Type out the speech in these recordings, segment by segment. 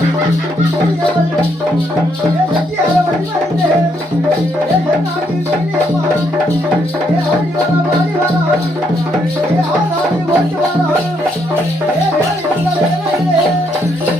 Yeah.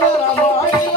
ರಾಮಾಯ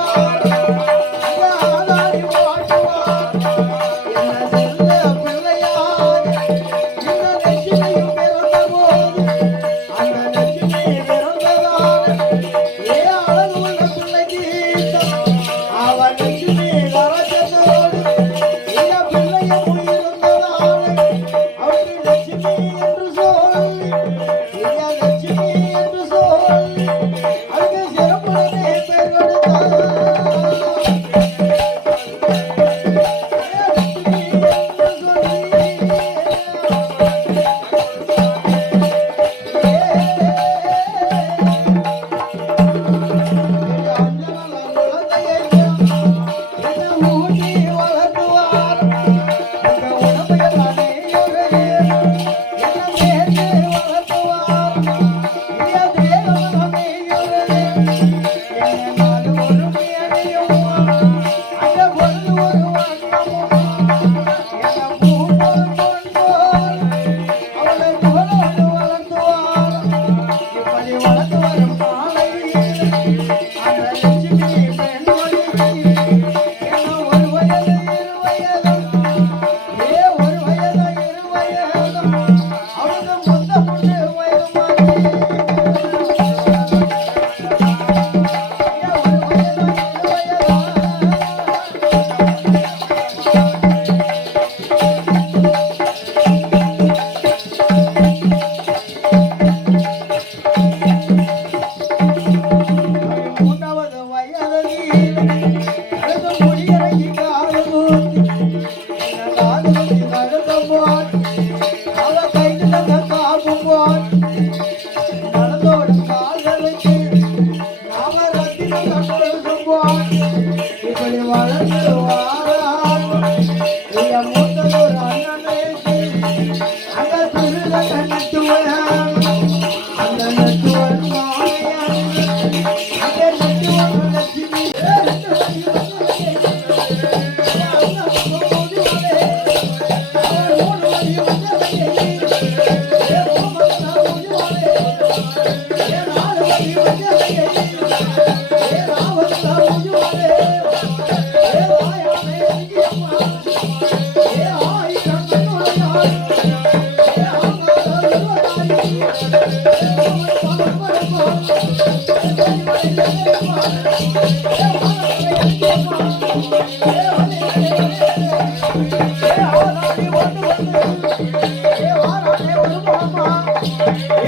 Thank you. Thank you.